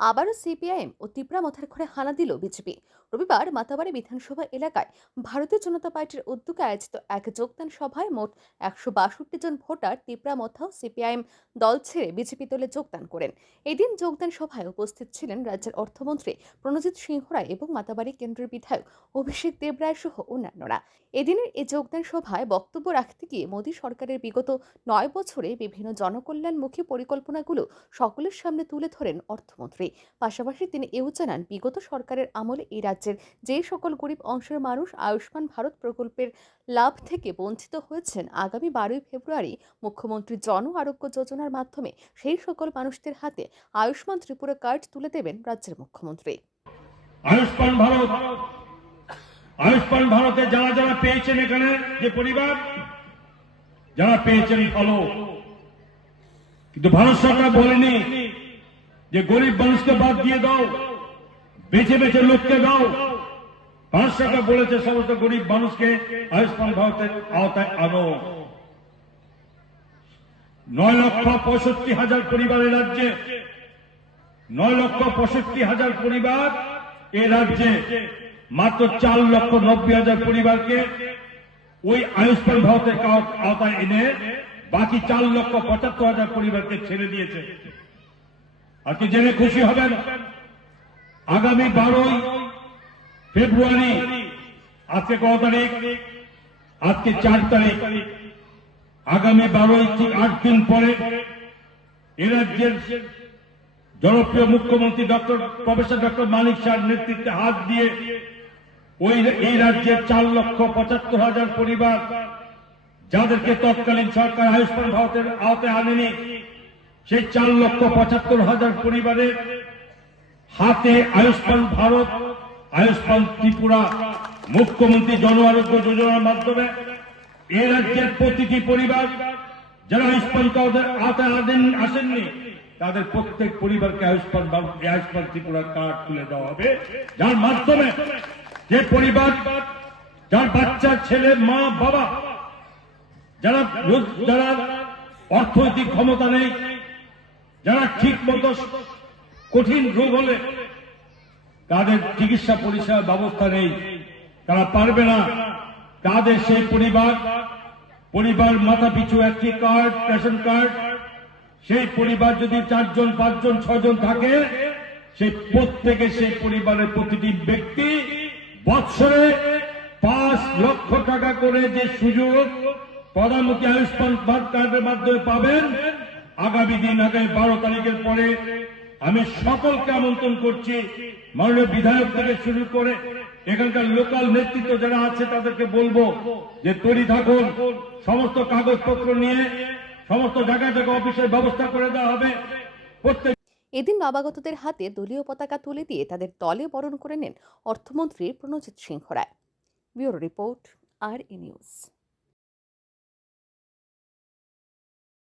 আবারও সিপিআইএম ও তিপ্রা মথার ঘরে হানা দিল বিজেপি। রবিবার মাতাবাড়ি বিধানসভা এলাকায় ভারতীয় জনতা পার্টির উদ্যোগে আয়োজিত এক যোগদান সভায় মোট একশো বাষট্টি জন ভোটার তিপ্রা মথাও সিপিআইএম দল ছেড়ে বিজেপি দলে যোগদান করেন। এদিন যোগদান সভায় উপস্থিত ছিলেন রাজ্যের অর্থমন্ত্রী প্রণজিৎ সিংহ রায় এবং মাতাবাড়ি কেন্দ্রের বিধায়ক অভিষেক দেবরায় সহ অন্যান্যরা। এদিনের এই যোগদান সভায় বক্তব্য রাখতে গিয়ে মোদী সরকারের বিগত নয় বছরে বিভিন্ন জনকল্যাণমুখী পরিকল্পনাগুলো সকলের সামনে তুলে ধরেন অর্থমন্ত্রী। পাশাপাশি তিনি এও জানান, বিগত সরকারের আমলে এই রাজ্যের যে সকল গরিব অংশের মানুষ আয়ুষ্মান ভারত প্রকল্পের লাভ থেকে বঞ্চিত হয়েছেন, আগামী বারোই ফেব্রুয়ারি মুখ্যমন্ত্রী জন আরোগ্য যোজনার মাধ্যমে সেই সকল মানুষদের হাতে আয়ুষ্মান ত্রিপুরা কার্ড তুলে দেবেন রাজ্যের মুখ্যমন্ত্রী। আয়ুষ্মান ভারত, আয়ুষ্মান ভারতে যারা যারা পেয়েছেন এখানে, যে পরিবার, যারা পেয়েছেন ভালো কিন্তু ভারত সরকার বলেনি যে গরিব মানুষকে বাদ দিয়ে দাও বেছে বেছে লোককে দাও। ভারত সরকার বলেছে সমস্ত গরিব মানুষকে, আয়ুষ্মান ভারতের আওতায় আনো। নয় লক্ষ পঁয়ষট্টি হাজার পরিবারের রাজ্যে, নয় লক্ষ পঁয়ষট্টি হাজার পরিবার এ রাজ্যে, মাত্র চার লক্ষ নব্বই হাজার পরিবারকে ওই আয়ুষ্মান ভারতের আওতায় এনে বাকি চার লক্ষ পঁচাত্তর হাজার পরিবারকে ছেড়ে দিয়েছে। আজকে জেনে খুশি হবেন, আগামী বারোই ফেব্রুয়ারি, আজকে কত তারিখ? আজকে চার তারিখ। আগামী বারোই আট দিন পরে এ রাজ্যের জনপ্রিয় মুখ্যমন্ত্রী ডক্টর, প্রফেসর ডক্টর মানিক শাহর নেতৃত্বে হাত দিয়ে ওই এই রাজ্যের চার লক্ষ পঁচাত্তর হাজার পরিবার যাদেরকে তৎকালীন সরকার আয়ুষ্মান ভারতের আওতায় আনেনি সেই চার লক্ষ পঁচাত্তর হাজার পরিবারের হাতে আয়ুষ্মান ভারত, আয়ুষ্মান ত্রিপুরা, মুখ্যমন্ত্রী জন আরোগ্য যোজনার মাধ্যমে এ রাজ্যের প্রতিটি পরিবার যারা আয়ুষ্মান আসেননি, তাদের প্রত্যেক পরিবারকে আয়ুষ্মান আয়ুষ্মান ত্রিপুরা কার্ড তুলে দেওয়া হবে। যার মাধ্যমে যে পরিবার, যার বাচ্চা, ছেলে, মা, বাবা, যারা যারা অর্থনৈতিক ক্ষমতা নেই যারা ঠিক মতো কঠিন রোগ হলে তাদের চিকিৎসা পরিষেবা ব্যবস্থা নেই। তারা পারবে না। তাদের সেই পরিবার পরিবার মাথা পিছু একটি কার্ড, রেশন কার্ড, সেই পরিবার যদি চারজন, পাঁচজন ছজন থাকে, সেই প্রত্যেকে সেই পরিবারের প্রতিটি ব্যক্তি বৎসরে পাঁচ লক্ষ টাকা করে যে সুযোগ প্রধানমন্ত্রী আয়ুষ্মান কার্ডের মাধ্যমে পাবেন আগামী দিন আগামী বারো তারিখের পরে আমি সকলকে আমন্ত্রণ করছি, মাননীয় বিধায়ক থেকে শুরু করে এখানকার লোকাল নেতৃত্ব যারা আছে তাদেরকে বলব যে তৈরি থাকুন, সমস্ত কাগজপত্র নিয়ে, সমস্ত জায়গায় জায়গায় অফিসের ব্যবস্থা করে দেওয়া হবে। প্রত্যেক এদিন নবাগতদের হাতে দলীয় পতাকা তুলে দিয়ে তাদের দলে বরণ করে নেন অর্থমন্ত্রী Pranajit Singha Roy. Bureau report, R E news.